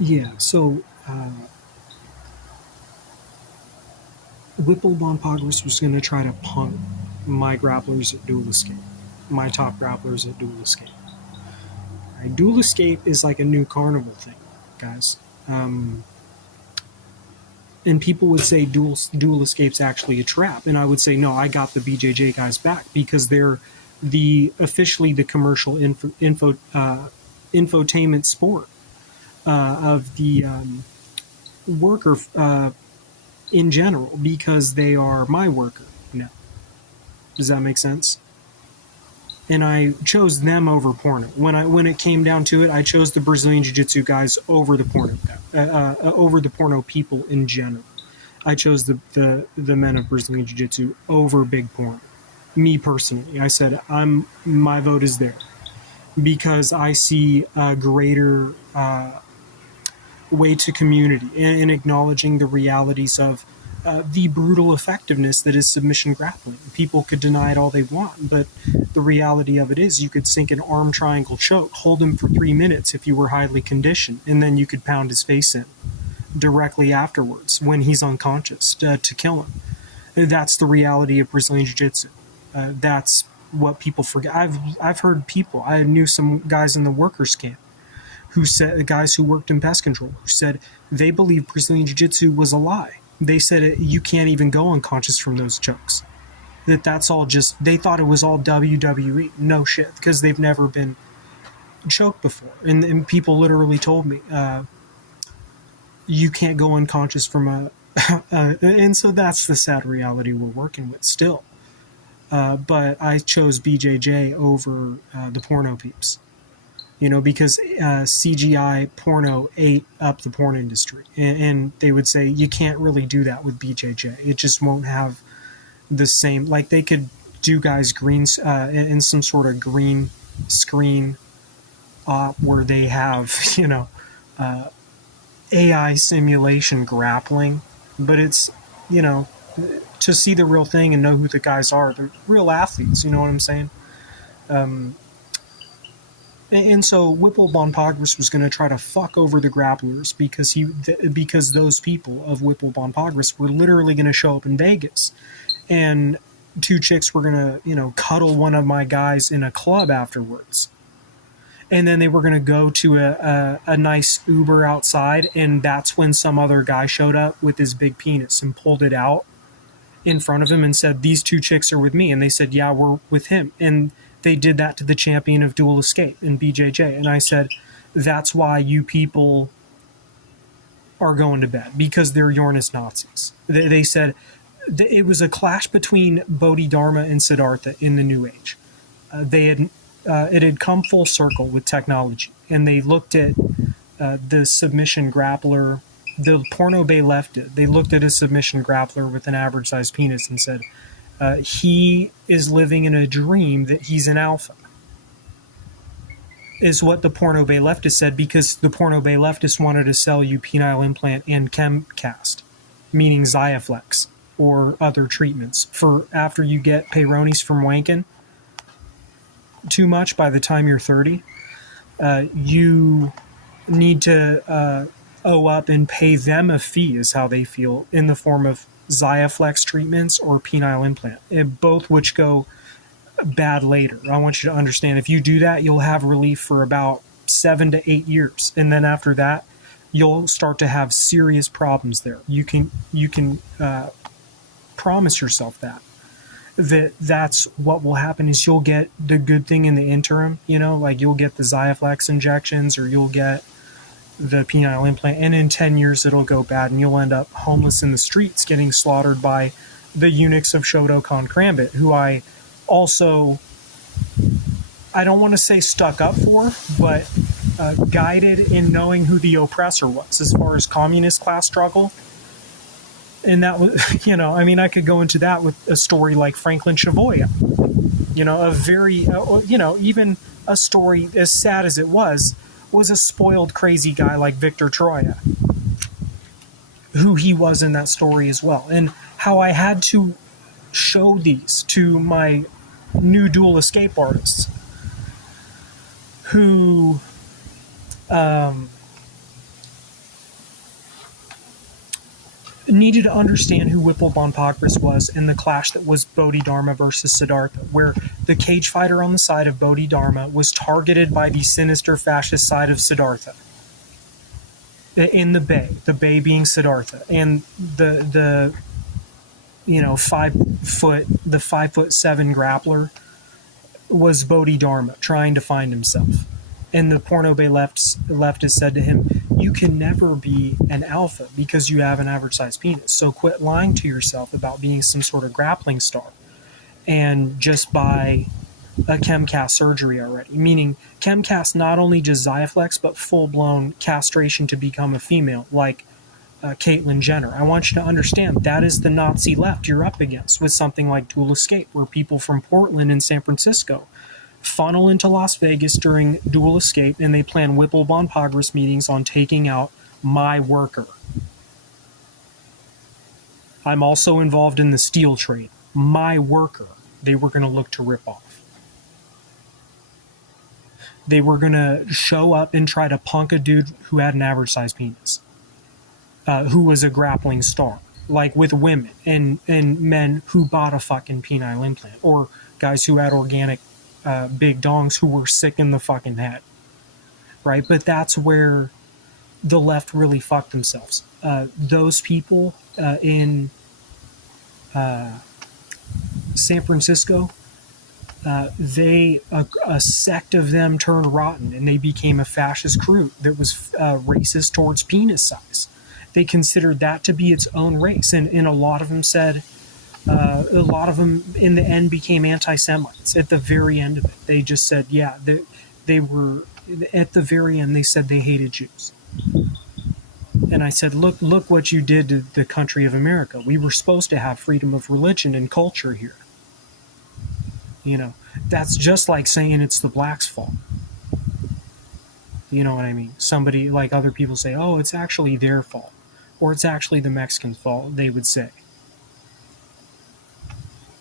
Yeah, so Whipple Bonpagris was going to try to punk my grapplers at Dual Escape, my top grapplers at Dual Escape. Right? Dual Escape is like a new carnival thing, guys. Um, and people would say Dual Escape's actually a trap, and I would say no. I got the BJJ guys back because they're officially the commercial infotainment sport of the worker in general because they are my worker now. Does that make sense? And I chose them over porno. When it came down to it, I chose the Brazilian Jiu-Jitsu guys over the porno people in general. I chose the men of Brazilian Jiu-Jitsu over big porno. Me personally, I said my vote is there because I see a greater way to community and acknowledging the realities of the brutal effectiveness that is submission grappling. People could deny it all they want, but the reality of it is you could sink an arm triangle choke, hold him for 3 minutes if you were highly conditioned, and then you could pound his face in directly afterwards when he's unconscious to kill him. That's the reality of Brazilian Jiu-Jitsu. That's what people forget. I've heard people. I knew some guys in the workers' camp who said, guys who worked in pest control, who said they believed Brazilian Jiu-Jitsu was a lie. They said you can't even go unconscious from those chokes. That's all just, they thought it was all WWE. No shit, because they've never been choked before. And people literally told me, you can't go unconscious from a, and so that's the sad reality we're working with still. But I chose BJJ over the porno peeps. Because CGI porno ate up the porn industry. And they would say, you can't really do that with BJJ. It just won't have the same, like they could do guys greens in some sort of green screen op where they have, AI simulation grappling. But it's, to see the real thing and know who the guys are, they're real athletes, you know what I'm saying? And so Whipple Bonpagris was going to try to fuck over the grapplers because those people of Whipple Bonpagris were literally going to show up in Vegas, and two chicks were going to cuddle one of my guys in a club afterwards, and then they were going to go to a nice Uber outside, and that's when some other guy showed up with his big penis and pulled it out in front of him and said, "These two chicks are with me," and they said, "Yeah, we're with him," and they did that to the champion of Dual Escape in BJJ. And I said, that's why you people are going to bed, because they're Uranus Nazis. They said it was a clash between Bodhidharma and Siddhartha in the New Age. It had come full circle with technology, and they looked at the submission grappler. The porno bay left it. They looked at a submission grappler with an average sized penis and said, he is living in a dream that he's an alpha, is what the porno bay leftist said, because the porno bay leftist wanted to sell you penile implant and Chemcast, meaning Xiaflex or other treatments for after you get peyronie's from wanking too much by the time you're 30. You need to owe up and pay them a fee, is how they feel, in the form of Xiaflex treatments or penile implant, both which go bad later. I want you to understand, if you do that, you'll have relief for about 7 to 8 years, and then after that, you'll start to have serious problems there. You can promise yourself that's what will happen, is you'll get the good thing in the interim, like you'll get the Xiaflex injections or you'll get the penile implant, and in 10 years it'll go bad and you'll end up homeless in the streets getting slaughtered by the eunuchs of Shotokan Krambit, who I don't want to say stuck up for, but guided in knowing who the oppressor was as far as communist class struggle. And that was, I could go into that with a story like Franklin Chavoya, a very, even a story as sad as it was a spoiled, crazy guy like Victor Troya, who he was in that story as well. And how I had to show these to my new Dual Escape artists who needed to understand who Whipple Bonpagris was in the clash that was Bodhidharma versus Siddhartha, where the cage fighter on the side of Bodhidharma was targeted by the sinister fascist side of Siddhartha in the bay being Siddhartha, and the 5'7" grappler was Bodhidharma trying to find himself. And the porno bay leftist said to him, you can never be an alpha because you have an average sized penis. So quit lying to yourself about being some sort of grappling star and just buy a Chemcast surgery already. Meaning Chemcast not only just Xiaflex, but full-blown castration to become a female, like Caitlyn Jenner. I want you to understand that is the Nazi left you're up against with something like Dual Escape, where people from Portland and San Francisco funnel into Las Vegas during Dual Escape, and they plan Whipple Bonpagris meetings on taking out my worker. I'm also involved in the steel trade. My worker, they were going to look to rip off. They were going to show up and try to punk a dude who had an average sized penis, who was a grappling star, like with women and men who bought a fucking penile implant, or guys who had organic big dongs who were sick in the fucking head, right? But that's where the left really fucked themselves. Those people in San Francisco, a sect of them turned rotten, and they became a fascist crew that was racist towards penis size. They considered that to be its own race, and a lot of them said, a lot of them in the end became anti-Semites at the very end of it. They just said, yeah, they were, at the very end, they said they hated Jews. And I said, look what you did to the country of America. We were supposed to have freedom of religion and culture here. That's just like saying it's the blacks' fault. You know what I mean? Somebody, like other people say, oh, it's actually their fault. Or it's actually the Mexicans' fault, they would say.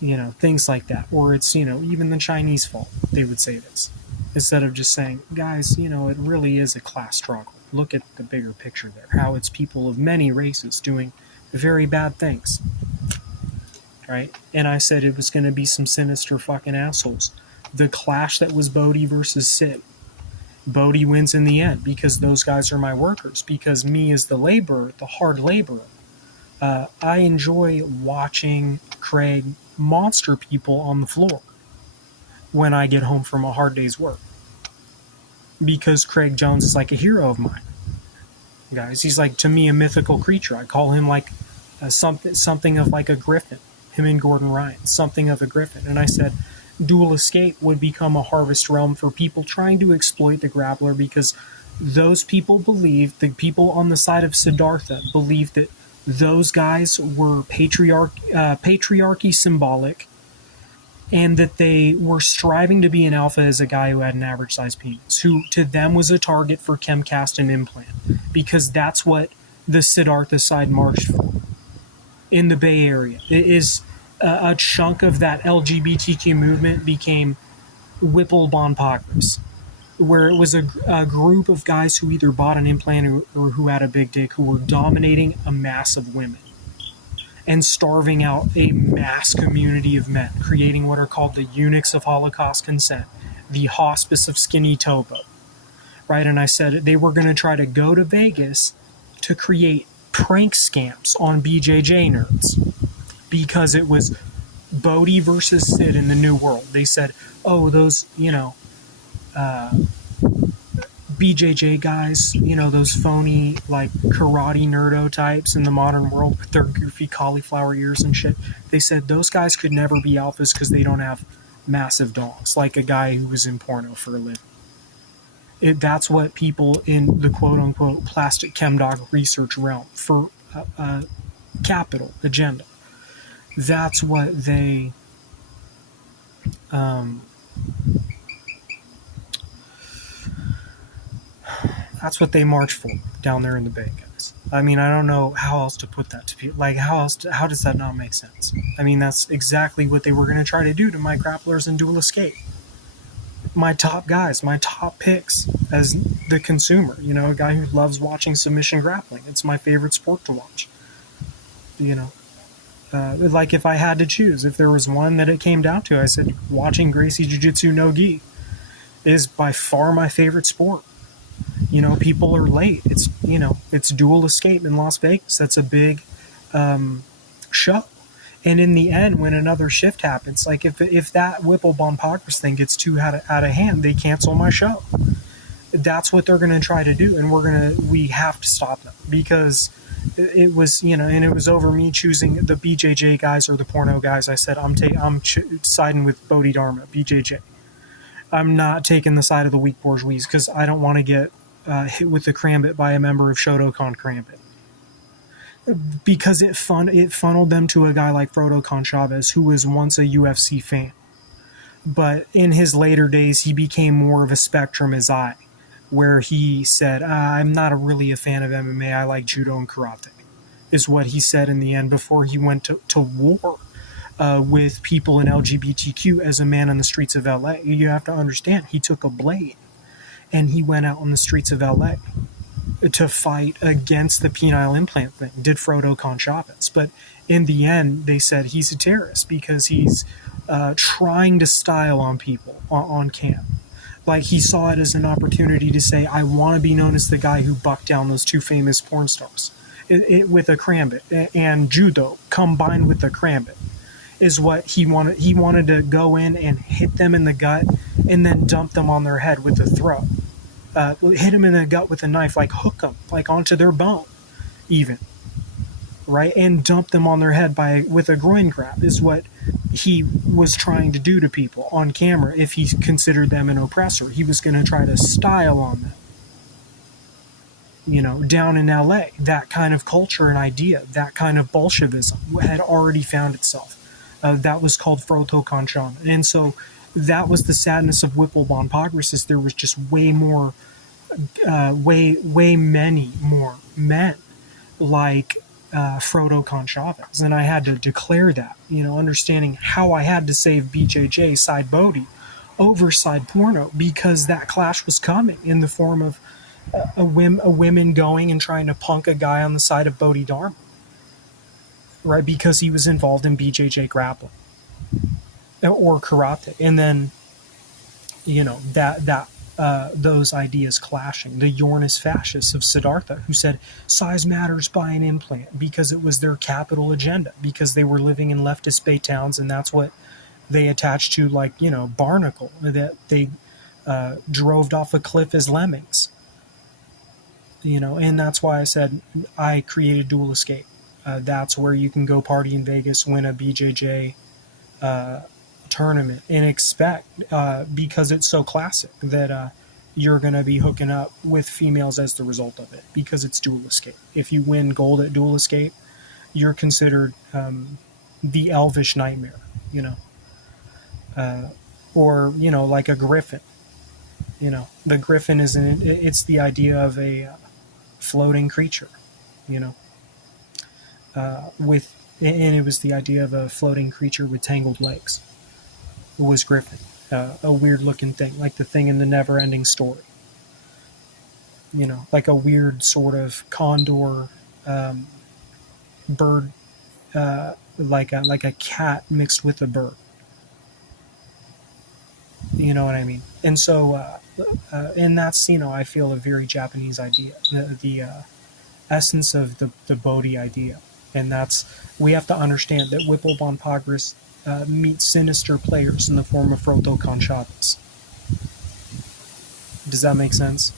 Things like that. Or it's, even the Chinese fault, they would say this. Instead of just saying, guys, it really is a class struggle. Look at the bigger picture there. How it's people of many races doing very bad things. Right? And I said it was going to be some sinister fucking assholes. The clash that was Bodhi versus Sid. Bodhi wins in the end because those guys are my workers. Because me as the laborer, the hard laborer, I enjoy watching Craig monster people on the floor when I get home from a hard day's work, because Craig Jones is like a hero of mine, guys. He's like, to me, a mythical creature. I call him like something of like a griffin. Him and Gordon Ryan, something of a griffin. And I said Dual Escape would become a harvest realm for people trying to exploit the grappler, because those people believed, the people on the side of Siddhartha believed that those guys were patriarchy symbolic, and that they were striving to be an alpha as a guy who had an average sized penis, who to them was a target for Chemcast and implant, because that's what the Siddhartha side marched for in the Bay Area. It is a chunk of that LGBTQ movement became Whipple Bonpagris, where it was a group of guys who either bought an implant or who had a big dick, who were dominating a mass of women and starving out a mass community of men, creating what are called the eunuchs of Holocaust consent, the hospice of Skinny Tobo, right? And I said they were going to try to go to Vegas to create prank scams on BJJ nerds, because it was Bodhi versus Sid in the New World. They said, oh, those, BJJ guys, those phony, like, karate nerdo types in the modern world with their goofy cauliflower ears and shit. They said those guys could never be alphas because they don't have massive dogs, like a guy who was in porno for a living. That's what people in the quote-unquote plastic chemdog research realm for capital agenda, that's what they that's what they march for down there in the Bay, guys. I mean, I don't know how else to put that to people. Like, how does that not make sense? I mean, that's exactly what they were going to try to do to my grapplers in Dual Escape. My top guys, my top picks as the consumer, a guy who loves watching submission grappling. It's my favorite sport to watch. You know, like if I had to choose, if there was one that it came down to, I said watching Gracie Jiu-Jitsu no gi is by far my favorite sport. You know, people are late. It's, you know, it's Dual Escape in Las Vegas. That's a big show. And in the end, when another shift happens, like if that Whipple Bonpagras thing gets too out of hand, they cancel my show. That's what they're going to try to do, and we have to stop them, because it was, you know, and it was over me choosing the BJJ guys or the porno guys. I said I'm siding with Bodhidharma, BJJ. I'm not taking the side of the weak bourgeois, because I don't want to get hit with the Krambit by a member of Shotokan Krambit, because it funneled them to a guy like Frodo Conchavez, who was once a UFC fan, but in his later days he became more of a spectrum as I, where he said, I'm not really a fan of MMA, I like judo and karate, is what he said in the end, before he went to war with people in LGBTQ as a man on the streets of LA. You have to understand, he took a blade and he went out on the streets of LA to fight against the penile implant thing, did Frodo Conchavez. But in the end, they said he's a terrorist because he's trying to style on people on cam. Like, he saw it as an opportunity to say, I want to be known as the guy who bucked down those two famous porn stars with a Krambit, and judo combined with the Krambit is what he wanted. He wanted to go in and hit them in the gut and then dump them on their head with a throw. Hit them in the gut with a knife, like hook them, like onto their bone, even. Right? And dump them on their head with a groin grab is what he was trying to do to people on camera. If he considered them an oppressor, he was going to try to style on them. You know, down in LA, that kind of culture and idea, that kind of Bolshevism had already found itself. That was called Froto-Kanchan. And so that was the sadness of Whipple Bonpagras, is there was just way many more men like Frodo Conchavez, and I had to declare that, you know, understanding how I had to save BJJ side Bodhi over side porno, because that clash was coming in the form of a women going and trying to punk a guy on the side of Bodhidharma, right, because he was involved in BJJ grappling or karate, and then, you know, those ideas clashing. The Yornis fascists of Siddhartha, who said size matters by an implant, because it was their capital agenda, because they were living in leftist bay towns, and that's what they attached to, like, you know, Barnacle, that they drove off a cliff as lemmings. You know, and that's why I said I created Dual Escape. That's where you can go party in Vegas, win a BJJ tournament, and expect, because it's so classic, that you're going to be hooking up with females as the result of it, because it's Dual Escape. If you win gold at Dual Escape, you're considered the elvish nightmare, you know, or, you know, like a griffin. You know, the griffin it's the idea of a floating creature, you know, and it was the idea of a floating creature with tangled legs. It was Griffin, a weird looking thing, like the thing in the Never Ending Story. You know, like a weird sort of condor bird, like a cat mixed with a bird. You know what I mean? And so, and that's, you know, I feel a very Japanese idea, the essence of the Bodhi idea. And we have to understand that Whipple Bonpagras meets sinister players in the form of Froto Conchavez. Does that make sense?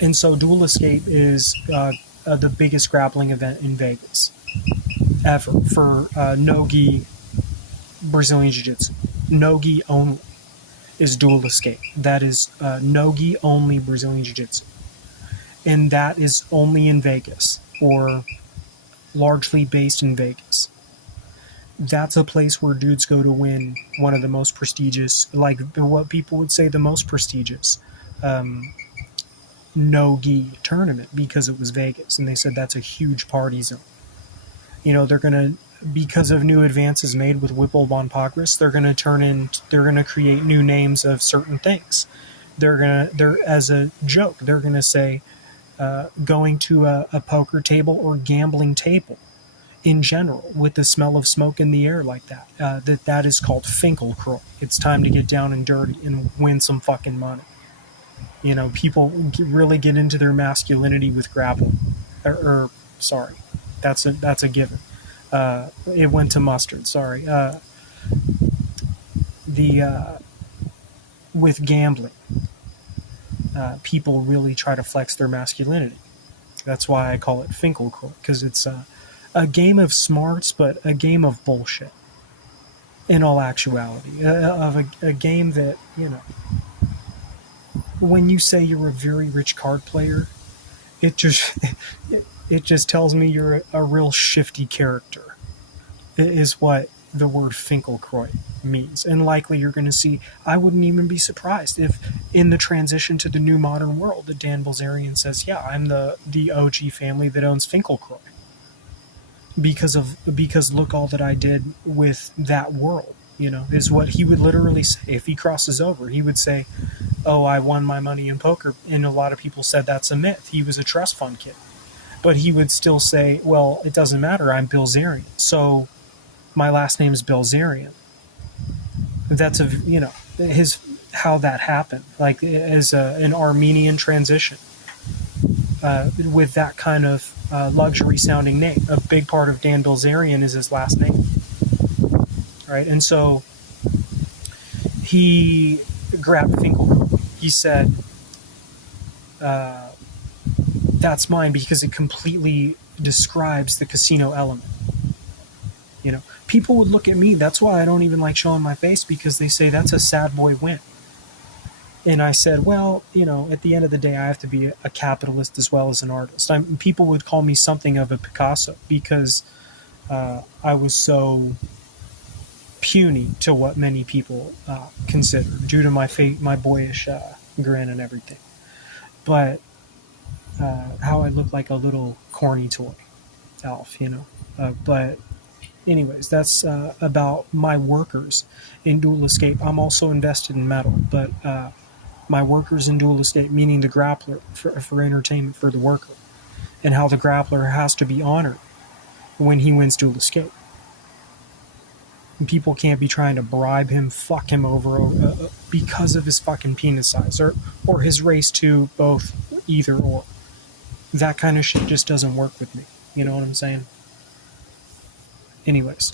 And so Dual Escape is the biggest grappling event in Vegas ever for no-gi Brazilian Jiu-Jitsu. No-gi only is Dual Escape. That is no-gi only Brazilian Jiu-Jitsu. And that is only in Vegas, or largely based in Vegas. That's a place where dudes go to win one of the most prestigious, like what people would say the most prestigious no-gi tournament, because it was Vegas, and they said that's a huge party zone. You know, they're going to, because of new advances made with Whipple Bonpagras, they're going to create new names of certain things. They're as a joke, they're going to say going to a poker table or gambling table in general with the smell of smoke in the air like that. That is called Finkelkroy. It's time to get down and dirty and win some fucking money. You know, people really get into their masculinity with grappling. Sorry, that's a given. It went to mustard. Sorry. With gambling, people really try to flex their masculinity. That's why I call it Finkelkroy, because it's a game of smarts, but a game of bullshit. In all actuality, of a game that, you know, when you say you're a very rich card player, it just tells me you're a real shifty character. It is what the word Finkelkroy means. And likely you're going to see, I wouldn't even be surprised if in the transition to the new modern world that Dan Bilzerian says, yeah, I'm the OG family that owns Finkelkroy. Because look all that I did with that world, you know, is what he would literally say. If he crosses over, he would say, oh, I won my money in poker. And a lot of people said that's a myth. He was a trust fund kid. But he would still say, well, it doesn't matter. I'm Bilzerian. So my last name is Bilzerian. That's how that happened, like as an Armenian transition with that kind of luxury sounding name. A big part of Dan Bilzerian is his last name, right? And so he grabbed Finkel. He said, that's mine, because it completely describes the casino element. You know, people would look at me. That's why I don't even like showing my face, because they say that's a sad boy win. And I said, well, you know, at the end of the day, I have to be a capitalist as well as an artist. People would call me something of a Picasso, because I was so puny to what many people consider, due to my boyish grin and everything. But how I look like a little corny toy elf, you know. But anyways, that's about my workers in Dual Escape. I'm also invested in metal, but my workers in Dual Escape, meaning the grappler for entertainment for the worker, and how the grappler has to be honored when he wins Dual Escape. And people can't be trying to bribe him, fuck him over because of his fucking penis size or his race to both, either or. That kind of shit just doesn't work with me. You know what I'm saying? Anyways.